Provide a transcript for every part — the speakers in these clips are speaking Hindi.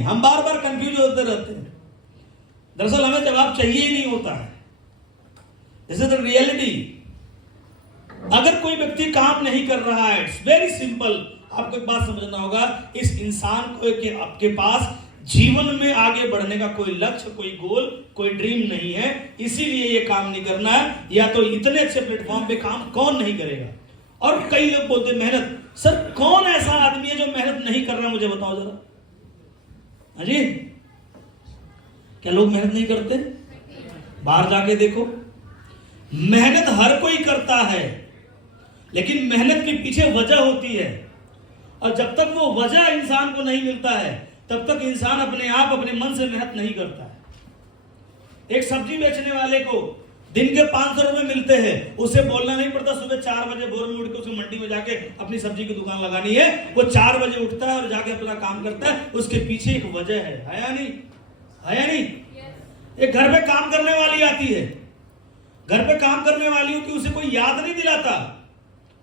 है, हम बार बार कंफ्यूज होते रहते हैं। दरअसल हमें जवाब चाहिए ही नहीं होता है। This is the reality. अगर कोई व्यक्ति काम नहीं कर रहा है, इट्स वेरी सिंपल, आपको एक बात समझना होगा, इस इंसान को कि आपके पास जीवन में आगे बढ़ने का कोई लक्ष्य, कोई गोल, कोई ड्रीम नहीं है, इसीलिए ये काम नहीं करना है। या तो इतने अच्छे प्लेटफॉर्म पे काम कौन नहीं करेगा। और कई लोग बोलते मेहनत, सर कौन ऐसा आदमी है जो मेहनत नहीं कर रहा, मुझे बताओ जरा। हाँ जी, क्या लोग मेहनत नहीं करते? बाहर जाके देखो, मेहनत हर कोई करता है, लेकिन मेहनत के पीछे वजह होती है। और जब तक वो वजह इंसान को नहीं मिलता है, तब तक इंसान अपने आप अपने मन से मेहनत नहीं करता है। एक सब्जी बेचने वाले को दिन के 500 रुपए मिलते हैं, उसे बोलना नहीं पड़ता सुबह 4 बजे भोर में उठ के उसको मंडी में जाके अपनी सब्जी की दुकान लगानी है। वो 4 बजे उठता है और जाके अपना काम करता है। उसके पीछे एक वजह है या नहीं? है या नहीं? एक घर पे काम करने वाली आती है, घर पे काम करने वाली हो कि उसे कोई याद नहीं दिलाता।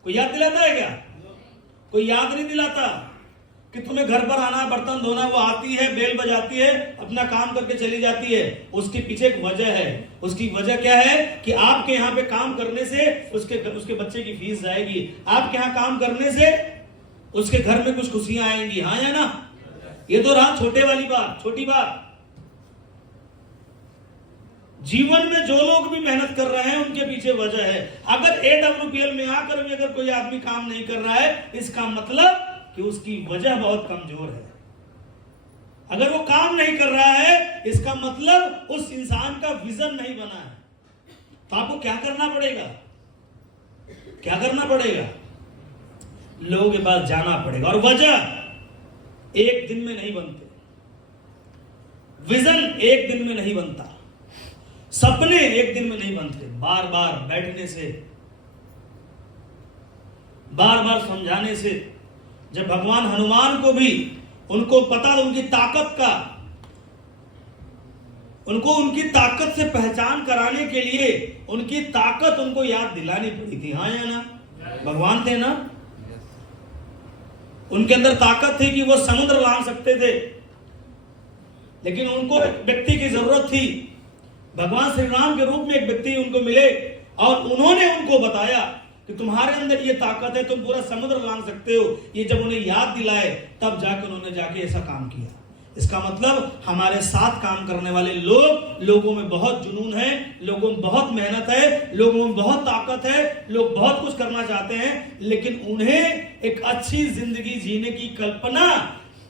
कोई याद दिलाता है क्या? कोई याद नहीं दिलाता कि तुम्हें घर पर आना, बर्तन धोना। वो आती है, बेल बजाती है, अपना काम करके चली जाती है। उसके पीछे एक वजह है। उसकी वजह क्या है कि आपके यहाँ पे काम करने से उसके बच्चे की फीस जाएगी, आपके यहाँ काम करने से उसके घर में कुछ खुशियां आएंगी। हाँ या ना? ये तो रहा छोटे वाली बात, छोटी बात। जीवन में जो लोग भी मेहनत कर रहे हैं उनके पीछे वजह है। अगर AWPL में आकर भी अगर कोई आदमी काम नहीं कर रहा है, इसका मतलब कि उसकी वजह बहुत कमजोर है। अगर वो काम नहीं कर रहा है, इसका मतलब उस इंसान का विजन नहीं बना है। तो आपको क्या करना पड़ेगा? क्या करना पड़ेगा? लोगों के पास जाना पड़ेगा। और वजह एक दिन में नहीं बनते, विजन एक दिन में नहीं बनता, सपने एक दिन में नहीं बनते। बार बार बैठने से, बार बार समझाने से। जब भगवान हनुमान को भी उनको पता उनकी ताकत का, उनको उनकी ताकत से पहचान कराने के लिए उनकी ताकत उनको याद दिलानी पड़ी थी। हाँ या ना? भगवान थे ना, उनके अंदर ताकत थी कि वो समुद्र लांघ सकते थे, लेकिन उनको एक व्यक्ति की जरूरत थी। भगवान श्री राम के रूप में एक व्यक्ति उनको मिले और उन्होंने उनको बताया कि तुम्हारे अंदर ये ताकत है, तुम पूरा समुद्र लांघ सकते हो। ये जब उन्हें याद दिलाए, तब जाकर उन्होंने जाके ऐसा काम किया। इसका मतलब हमारे साथ काम करने वाले लोगों में बहुत जुनून है, लोगों में बहुत मेहनत है, लोगों में बहुत ताकत है, लोग बहुत कुछ करना चाहते हैं, लेकिन उन्हें एक अच्छी जिंदगी जीने की कल्पना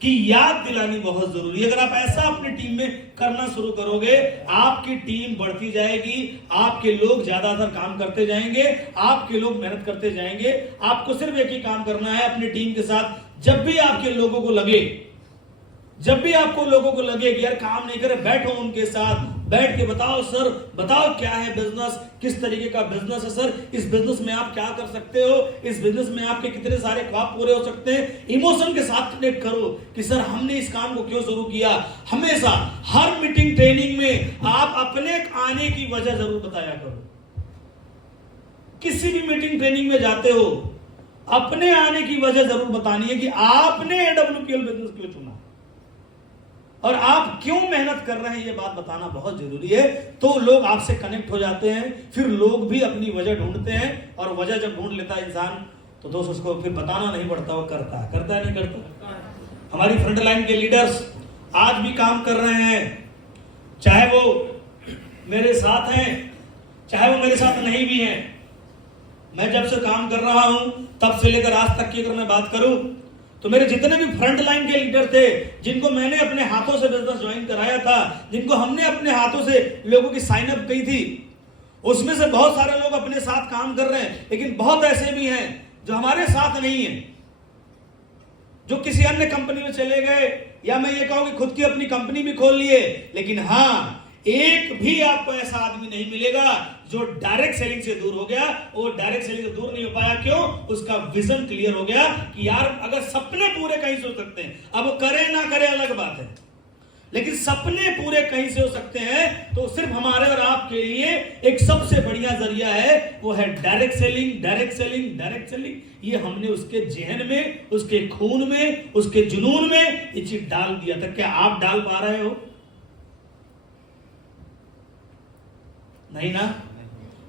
की याद दिलानी बहुत जरूरी है। अगर आप ऐसा अपनी टीम में करना शुरू करोगे, आपकी टीम बढ़ती जाएगी, आपके लोग ज्यादातर काम करते जाएंगे, आपके लोग मेहनत करते जाएंगे। आपको सिर्फ एक ही काम करना है अपनी टीम के साथ। जब भी आपके लोगों को लगे, जब भी आपको लोगों को लगे कि यार काम नहीं करे, बैठो उनके साथ, बैठ के बताओ सर, बताओ क्या है बिजनेस, किस तरीके का बिजनेस है सर, इस बिजनेस में आप क्या कर सकते हो, इस बिजनेस में आपके कितने सारे ख्वाब पूरे हो सकते हैं। इमोशन के साथ कनेक्ट करो कि सर हमने इस काम को क्यों शुरू किया। हमेशा हर मीटिंग, ट्रेनिंग में आप अपने आने की वजह जरूर बताया करो। किसी भी मीटिंग, ट्रेनिंग में जाते हो, अपने आने की वजह जरूर बतानी है कि आपने AWPL बिजनेस क्यों चुना और आप क्यों मेहनत कर रहे हैं। ये बात बताना बहुत जरूरी है। तो लोग आपसे कनेक्ट हो जाते हैं, फिर लोग भी अपनी वजह ढूंढते हैं, और वजह जब ढूंढ लेता है इंसान, तो दोस्त उसको फिर बताना नहीं पड़ता, वो करता है नहीं करता। हमारी फ्रंट लाइन के लीडर्स आज भी काम कर रहे हैं, चाहे वो मेरे साथ हैं, चाहे वो मेरे साथ नहीं भी हैं। मैं जब से काम कर रहा हूं, तब से लेकर आज तक की अगर मैं बात करूं, तो मेरे जितने भी फ्रंट लाइन के लीडर थे, जिनको मैंने अपने हाथों से बिजनेस ज्वाइन कराया था, जिनको हमने अपने हाथों से लोगों की साइन अप की थी, उसमें से बहुत सारे लोग अपने साथ काम कर रहे हैं। लेकिन बहुत ऐसे भी हैं जो हमारे साथ नहीं है, जो किसी अन्य कंपनी में चले गए, या मैं ये कहूं कि खुद की अपनी कंपनी भी खोल लिए। लेकिन हाँ, एक भी आपको ऐसा आदमी नहीं मिलेगा जो डायरेक्ट सेलिंग से दूर हो गया। वो डायरेक्ट सेलिंग से दूर नहीं हो पाया, क्यों? उसका विजन क्लियर हो गया कि यार अगर सपने पूरे कहीं सोच सकते हैं, अब वो करे ना करे अलग बात है, लेकिन सपने पूरे कहीं से हो सकते हैं तो सिर्फ हमारे और आपके लिए एक सबसे बढ़िया जरिया है, वो है direct selling. Direct selling, direct selling. ये हमने उसके जहन में, उसके खून में, उसके जुनून में ये चीज डाल दिया था। क्या आप डाल पा रहे हो? नहीं ना।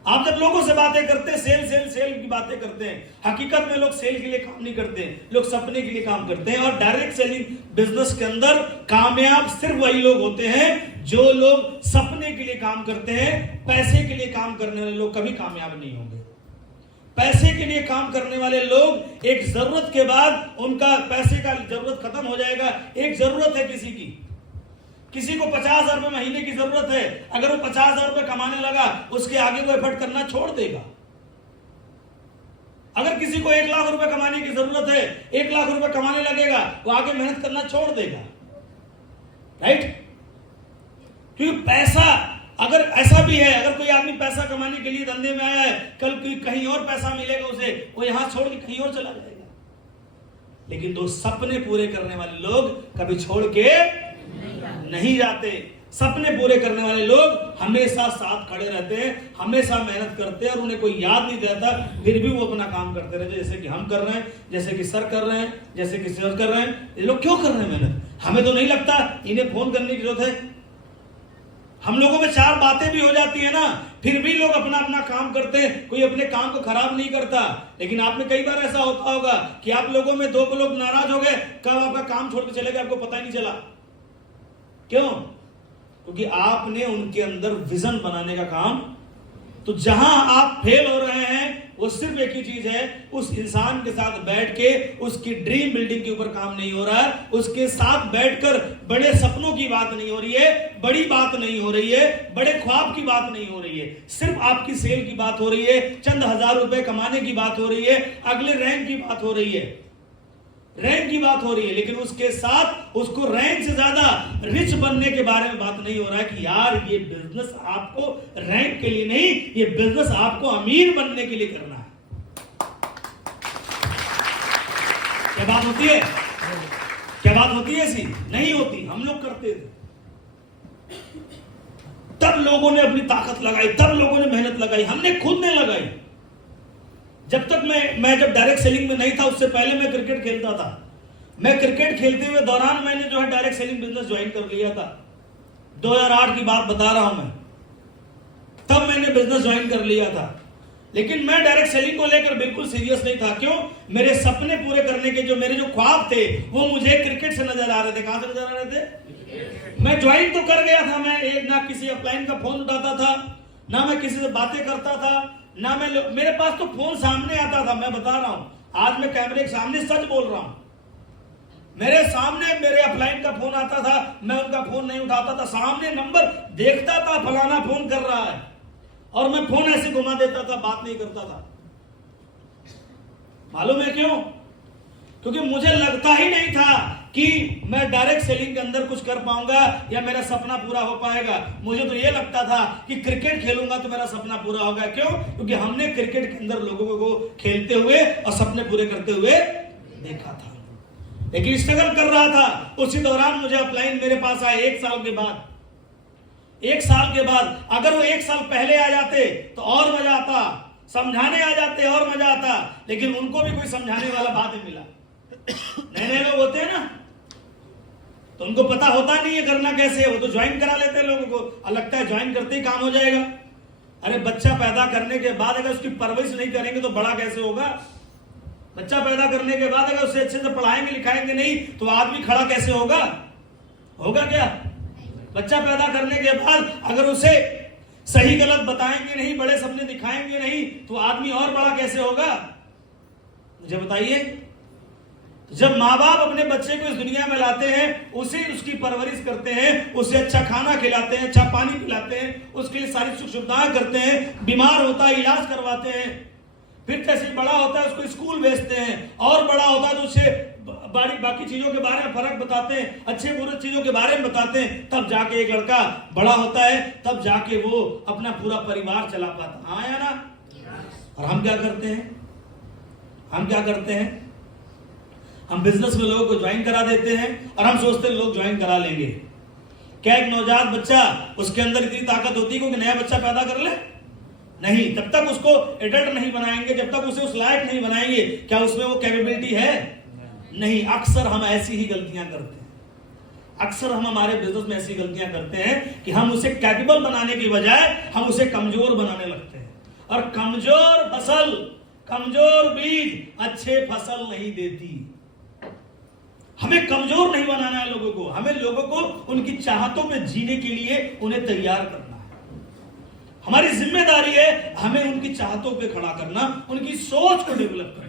आप जब लोगों से बातें करते हैं, सेल सेल सेल की बातें करते हैं, हकीकत में लोग सेल के लिए काम नहीं करते हैं, लोग सपने के लिए काम करते हैं। और डायरेक्ट सेलिंग बिजनेस के अंदर कामयाब सिर्फ वही लोग होते हैं जो लोग सपने के लिए काम करते हैं। पैसे के लिए काम करने वाले लोग कभी कामयाब नहीं होंगे। पैसे के लिए काम करने वाले लोग एक जरूरत के बाद उनका पैसे का जरूरत खत्म हो जाएगा। एक जरूरत है किसी को 50,000 रुपए महीने की जरूरत है, अगर वो 50,000 रुपए कमाने लगा, उसके आगे वो एफर्ट करना छोड़ देगा। अगर किसी को 1 लाख रुपए कमाने की जरूरत है, 1 लाख रुपए कमाने लगेगा, वो आगे मेहनत करना छोड़ देगा। राइट? क्योंकि पैसा, अगर ऐसा भी है, अगर कोई आदमी पैसा कमाने के लिए धंधे में आया है, कल कहीं और पैसा मिलेगा उसे, वो यहां छोड़ के कहीं और चला जाएगा। लेकिन दो सपने पूरे करने वाले लोग कभी छोड़ के नहीं जाते। सपने पूरे करने वाले लोग हमेशा साथ खड़े रहते हैं, हमेशा मेहनत करते हैं, और उन्हें कोई याद नहीं रहता, फिर भी वो अपना काम करते रहते, जैसे कि हम कर रहे हैं, जैसे कि सर कर रहे हैं, जैसे कि सर कर रहे हैं। ये लोग क्यों कर रहे हैं मेहनत? हमें तो नहीं लगता इन्हें फोन करने की जरूरत है। हम लोगों में 4 बातें भी हो जाती है ना, फिर भी लोग अपना अपना काम करते हैं, कोई अपने काम को खराब नहीं करता। लेकिन आप में कई बार ऐसा होता होगा कि आप लोगों में 2 लोग नाराज हो गए, कब आपका काम छोड़ के चले गए, आपको पता ही नहीं चला। क्यों? क्योंकि आपने उनके अंदर विजन बनाने का काम। तो जहां आप फेल हो रहे हैं वो सिर्फ एक ही चीज है, उस इंसान के साथ बैठ के उसकी ड्रीम बिल्डिंग के ऊपर काम नहीं हो रहा है, उसके साथ बैठकर बड़े सपनों की बात नहीं हो रही है, बड़ी बात नहीं हो रही है, बड़े ख्वाब की बात नहीं हो रही है, सिर्फ आपकी सेल की बात हो रही है, चंद हजार रुपए कमाने की बात हो रही है, अगले रैंक की बात हो रही है, रैंक की बात हो रही है। लेकिन उसके साथ उसको रैंक से ज्यादा रिच बनने के बारे में बात नहीं हो रहा है कि यार ये बिजनेस आपको रैंक के लिए नहीं, ये बिजनेस आपको अमीर बनने के लिए करना है। क्या बात होती है? क्या बात होती है? ऐसी नहीं होती। हम लोग करते थे, तब लोगों ने अपनी ताकत लगाई, तब लोगों ने मेहनत लगाई, हमने खुद ने लगाई। जब तक मैं जब डायरेक्ट सेलिंग में नहीं था, उससे पहले मैं क्रिकेट खेलता था। मैं क्रिकेट खेलते हुए दौरान मैंने जो है डायरेक्ट सेलिंग बिजनेस ज्वाइन कर लिया था। 2008 की बात बता रहा हूं मैं, तब मैंने बिजनेस ज्वाइन कर लिया था। लेकिन मैं डायरेक्ट सेलिंग को लेकर बिल्कुल सीरियस नहीं था। क्यों? मेरे सपने पूरे करने के जो मेरे जो ख्वाब थे वो मुझे क्रिकेट से नजर आ रहे थे। कहां से नजर आ रहे थे? मैं ज्वाइन तो कर गया था, मैं ना किसी अपलाइन का फोन उठाता था, ना मैं किसी से बातें करता था, ना मेरे पास तो फोन सामने आता था। मैं बता रहा हूं, आज मैं कैमरे के सामने सच बोल रहा हूं, मेरे सामने मेरे अपलाइन का फोन आता था, मैं उनका फोन नहीं उठाता था, सामने नंबर देखता था, फलाना फोन कर रहा है, और मैं फोन ऐसे घुमा देता था, बात नहीं करता था। मालूम है क्यों? क्योंकि मुझे लगता ही नहीं था कि मैं डायरेक्ट सेलिंग के अंदर कुछ कर पाऊंगा या मेरा सपना पूरा हो पाएगा। मुझे तो यह लगता था कि क्रिकेट खेलूंगा तो मेरा सपना पूरा होगा। क्यों? क्योंकि हमने क्रिकेट के अंदर लोगों को खेलते हुए और सपने पूरे करते हुए देखा था, लेकिन स्ट्रगल कर रहा था। उसी दौरान मुझे अपलाइन मेरे पास आए 1 साल के बाद। 1 साल के बाद, अगर वो 1 साल पहले आ जाते तो और मजा आता, समझाने आ जाते और मजा आता, लेकिन उनको भी कोई समझाने वाला बात नहीं मिला। नए लोग होते हैं ना, तो उनको पता होता नहीं है करना कैसे है, वो तो ज्वाइन करा लेते हैं लोगों को, और लगता है ज्वाइन करते ही काम हो जाएगा। अरे बच्चा पैदा करने के बाद अगर उसकी परवरिश नहीं करेंगे तो बड़ा कैसे होगा? बच्चा पैदा करने के बाद अगर उसे अच्छे से पढ़ाएंगे लिखाएंगे नहीं तो आदमी खड़ा कैसे होगा? होगा क्या? बच्चा पैदा करने के बाद अगर उसे सही गलत बताएंगे नहीं, बड़े सपने दिखाएंगे नहीं, तो आदमी और बड़ा कैसे होगा? मुझे बताइए। जब माँ बाप अपने बच्चे को इस दुनिया में लाते हैं, उसे उसकी परवरिश करते हैं, उसे अच्छा खाना खिलाते हैं, अच्छा पानी पिलाते हैं, उसके लिए सारी सुख सुविधाएं करते हैं, बीमार होता है इलाज करवाते हैं, फिर जैसे बड़ा होता है उसको स्कूल भेजते हैं, और बड़ा होता है तो उसे बाकी चीजों के बारे में फर्क बताते हैं, अच्छे बुरे चीजों के बारे में बताते हैं, तब जाके एक लड़का बड़ा होता है, तब जाके वो अपना पूरा परिवार चला पाता। हाँ या ना? और हम क्या करते हैं? हम बिजनेस में लोगों को ज्वाइन करा देते हैं और हम सोचते हैं लोग ज्वाइन करा लेंगे। क्या एक नवजात बच्चा उसके अंदर इतनी ताकत होती है क्योंकि नया बच्चा पैदा कर ले? नहीं, तब तक उसको एडल्ट नहीं बनाएंगे, जब तक उसे उस लायक नहीं बनाएंगे, क्या उसमें वो कैपेबिलिटी है? नहीं। अक्सर हम ऐसी ही गलतियां करते हैं, अक्सर हम हमारे बिजनेस में ऐसी गलतियां करते हैं कि हम उसे कैपेबल बनाने की बजाय हम उसे कमजोर बनाने लगते हैं। और कमजोर फसल, कमजोर बीज अच्छे फसल नहीं देती। हमें कमजोर नहीं बनाना है लोगों को, हमें लोगों को उनकी चाहतों में जीने के लिए उन्हें तैयार करना है। हमारी जिम्मेदारी है हमें उनकी चाहतों पे खड़ा करना, उनकी सोच को डेवलप करना।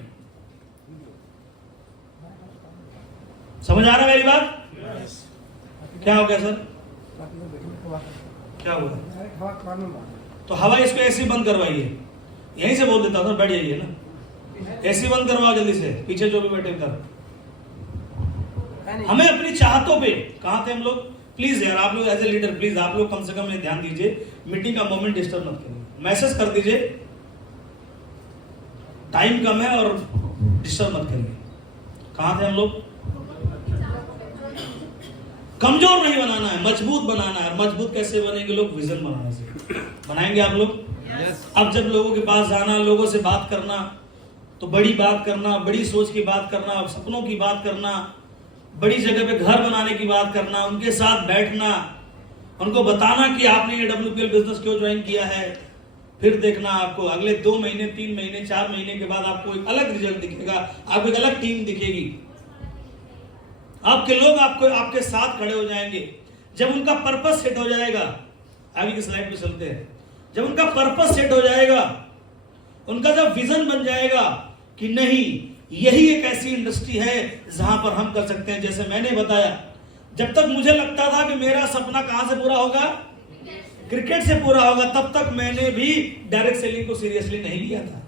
समझ आ रहा है मेरी बात? क्या हो गया सर? क्या हुआ? तो हवा इसको ऐसे बंद करवाइए, यहीं से बोल देता हूं, बैठ जाइए ना, ऐसे बंद करवाओ जल्दी से, पीछे जो भी बैठे कर। हमें अपनी चाहतों पे, कहां थे हम लोग? प्लीज यार आप लोग एज ए लीडर, प्लीज आप लोग कम से कम ध्यान दीजिए, मीटिंग का मोमेंट डिस्टर्ब मत करिए, मैसेज कर दीजिए, टाइम कम है और डिस्टर्ब मत करिए। कहां थे हम लोग? कमजोर नहीं बनाना है, मजबूत बनाना है। मजबूत कैसे बनेंगे लोग? विजन बनाने से बनाएंगे आप लोग। अब जब लोगों के पास जाना, लोगों से बात करना, तो बड़ी बात करना, बड़ी सोच की बात करना, सपनों की बात करना, बड़ी जगह पे घर बनाने की बात करना, उनके साथ बैठना, उनको बताना कि आपने ये WPL बिजनेस क्यों ज्वाइन किया है। फिर देखना आपको अगले 2 महीने, 3 महीने, 4 महीने के बाद आपको एक अलग रिजल्ट दिखेगा, आपको एक अलग टीम दिखेगी, आपके लोग आपके साथ खड़े हो जाएंगे। जब उनका पर्पस सेट हो जाएगा, आगे की स्लाइड पे चलते हैं, जब उनका पर्पस सेट हो जाएगा, उनका जब विजन बन जाएगा कि नहीं यही एक ऐसी इंडस्ट्री है जहां पर हम कर सकते हैं। जैसे मैंने बताया, जब तक मुझे लगता था कि मेरा सपना कहां से पूरा होगा? क्रिकेट से पूरा होगा, तब तक मैंने भी डायरेक्ट सेलिंग को सीरियसली नहीं लिया था।